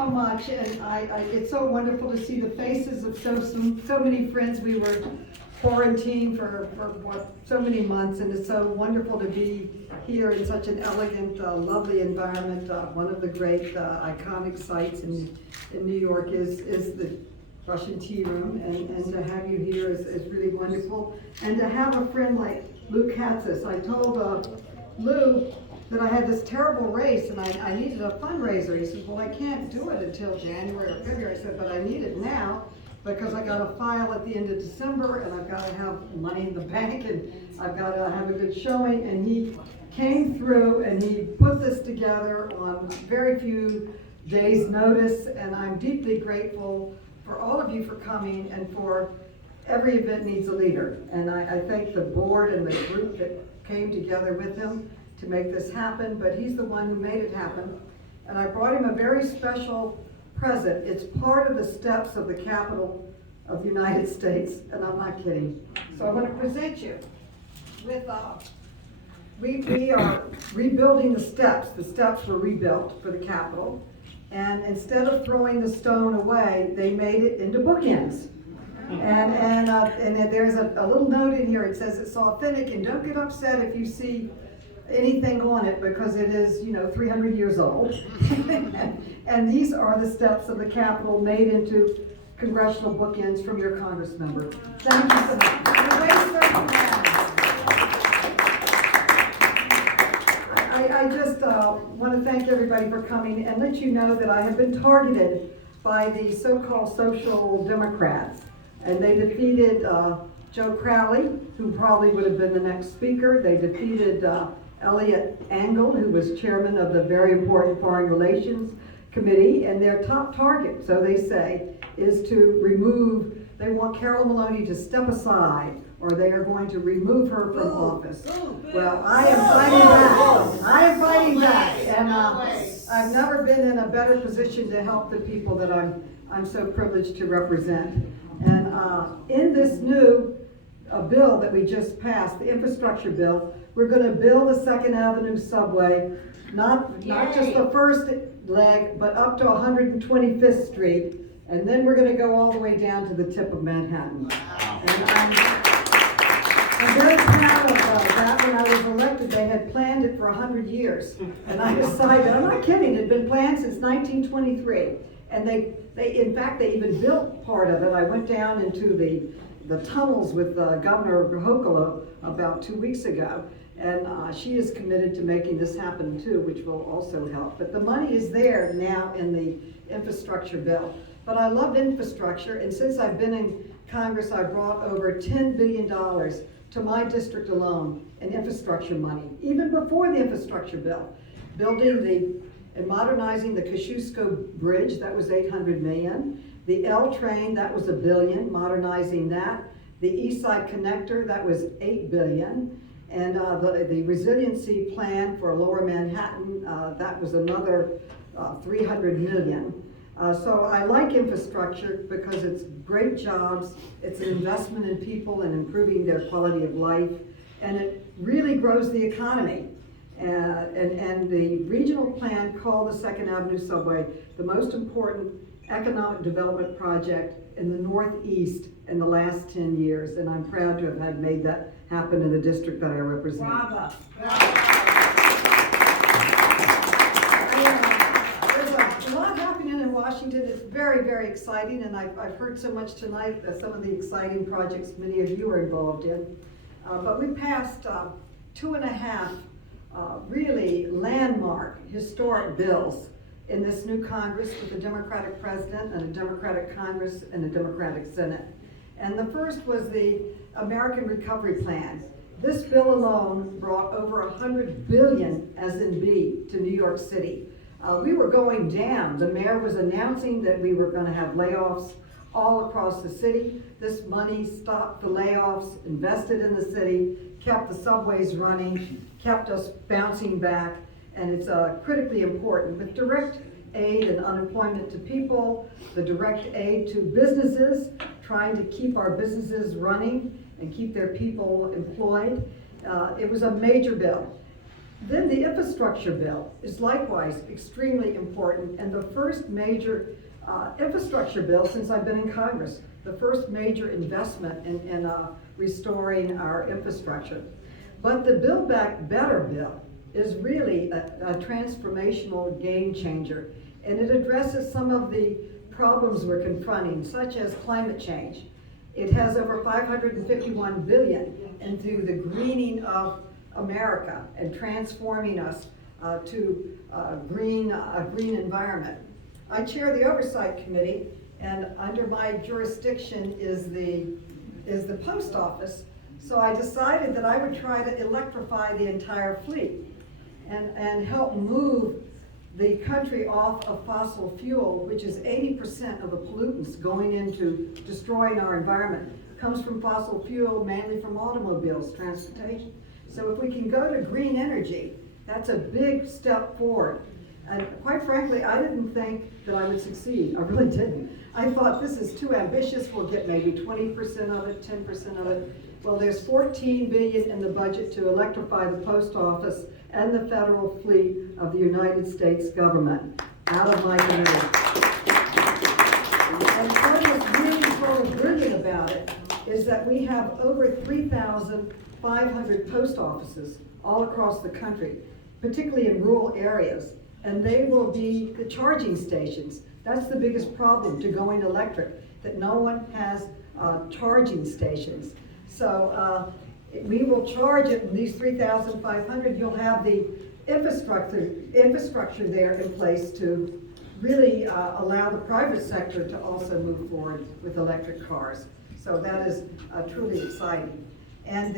so much, and it's so wonderful to see the faces of so many friends. We were quarantined for what, so many months, and it's so wonderful to be here in such an elegant, lovely environment. One of the great iconic sites in New York is the Russian Tea Room, and to have you here is really wonderful. And to have a friend like Lou Katzis. I told Lou that I had this terrible race and I needed a fundraiser. He said, well, I can't do it until January or February. I said, but I need it now because I got to file at the end of December and I've got to have money in the bank and I've got to have a good showing. And he came through and he put this together on very few days' notice, and I'm deeply grateful for all of you for coming, and for every event needs a leader. And I thank the board and the group that came together with him to make this happen, but he's the one who made it happen. And I brought him a very special present. It's part of the steps of the Capitol of the United States, and I'm not kidding. So I want to present you with, we are rebuilding the steps. The steps were rebuilt for the Capitol. And instead of throwing the stone away, they made it into bookends. And there's a little note in here. It says it's authentic, and don't get upset if you see anything on it because it is, 300 years old. And these are the steps of the Capitol made into congressional bookends from your Congress member. Thank you so much. I just want to thank everybody for coming and let you know that I have been targeted by the so-called social democrats. And they defeated Joe Crowley, who probably would have been the next speaker. They defeated Elliot Engel, who was chairman of the very important Foreign Relations Committee. And their top target, so they say, is to remove, they want Károlin Malonι to step aside, or they are going to remove her from office. Well, I am fighting back. I am fighting back. And I've never been in a better position to help the people that I'm so privileged to represent. And in this new bill that we just passed, the infrastructure bill, we're going to build the 2nd Avenue subway, not just the first leg, but up to 125th Street. And then we're going to go all the way down to the tip of Manhattan. And I'm very proud of that. When I was elected, they had planned it for 100 years. And I decided, I'm not kidding, it had been planned since 1923. And they in fact, they even built part of it. I went down into the tunnels with Governor Hochul about 2 weeks ago. And she is committed to making this happen too, which will also help. But the money is there now in the infrastructure bill. But I love infrastructure, and since I've been in Congress, I brought over $10 billion to my district alone in infrastructure money, even before the infrastructure bill. Building and modernizing the Kosciuszko Bridge, that was $800 million. The L train, that was $1 billion, modernizing that. The East Side Connector, that was $8 billion. And the resiliency plan for Lower Manhattan, that was another $300 million. So I like infrastructure because it's great jobs, it's an investment in people and improving their quality of life, and it really grows the economy. And the regional plan called the 2nd Avenue subway the most important economic development project in the Northeast in the last 10 years, and I'm proud to have made that happen in the district that I represent. Bravo. There's a lot happening in Washington. It's very, very exciting, and I've heard so much tonight of some of the exciting projects many of you are involved in. But we passed 2.5 really landmark, historic bills in this new Congress with a Democratic president and a Democratic Congress and a Democratic Senate. And the first was the American Recovery Plan. This bill alone brought over $100 billion, as in B, to New York City. We were going down. The mayor was announcing that we were going to have layoffs all across the city. This money stopped the layoffs, invested in the city, kept the subways running, kept us bouncing back, and it's critically important. With direct aid and unemployment to people, the direct aid to businesses, trying to keep our businesses running and keep their people employed. It was a major bill. Then the infrastructure bill is likewise extremely important, and the first major infrastructure bill since I've been in Congress, the first major investment in restoring our infrastructure. But the Build Back Better bill is really a transformational game changer, and it addresses some of the problems we're confronting, such as climate change. It has over $551 billion into the greening of America and transforming us to a green environment. I chair the Oversight Committee, and under my jurisdiction is the post office. So I decided that I would try to electrify the entire fleet and help move the country off of fossil fuel, which is 80% of the pollutants going into destroying our environment. It comes from fossil fuel, mainly from automobiles, transportation. So if we can go to green energy, that's a big step forward. And quite frankly, I didn't think that I would succeed. I really didn't. I thought this is too ambitious. We'll get maybe 20% of it, 10% of it. Well, there's $14 billion in the budget to electrify the post office and the federal fleet of the United States government out of my committee. And what is really sort of brilliant about it is that we have over 3,500 post offices all across the country, particularly in rural areas, and they will be the charging stations. That's the biggest problem to going electric, that no one has charging stations. So we will charge it in these 3,500. You'll have the infrastructure there in place to really allow the private sector to also move forward with electric cars. So that is truly exciting. And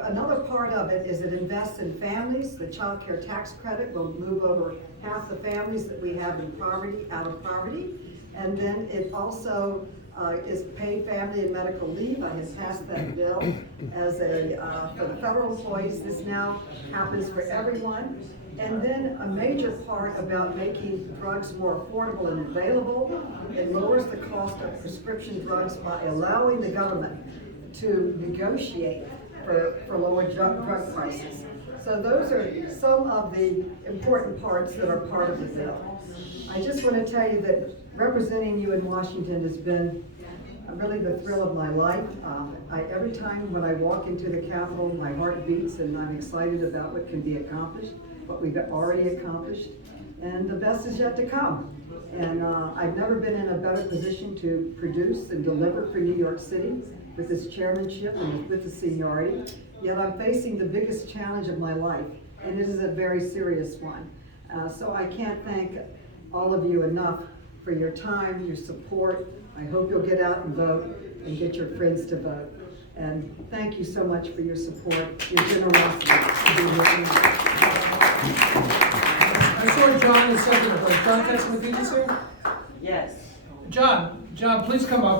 another part of it is it invests in families. The child care tax credit will move over half the families that we have in poverty out of poverty. And then it also is paid family and medical leave. I have passed that bill as for the federal employees. This now happens for everyone. And then a major part about making drugs more affordable and available. It lowers the cost of prescription drugs by allowing the government to negotiate for lower drug prices. So those are some of the important parts that are part of the bill. I just want to tell you that representing you in Washington has been really the thrill of my life. Every time when I walk into the Capitol, my heart beats and I'm excited about what can be accomplished, what we've already accomplished, and the best is yet to come. And I've never been in a better position to produce and deliver for New York City with this chairmanship and with the seniority. Yet I'm facing the biggest challenge of my life, and it is a very serious one. So I can't thank all of you enough for your time, your support. I hope you'll get out and vote and get your friends to vote. And thank you so much for your support, your generosity to be here tonight. I'm sure John is second, but John Tesman, is here? Yes. John, please come up.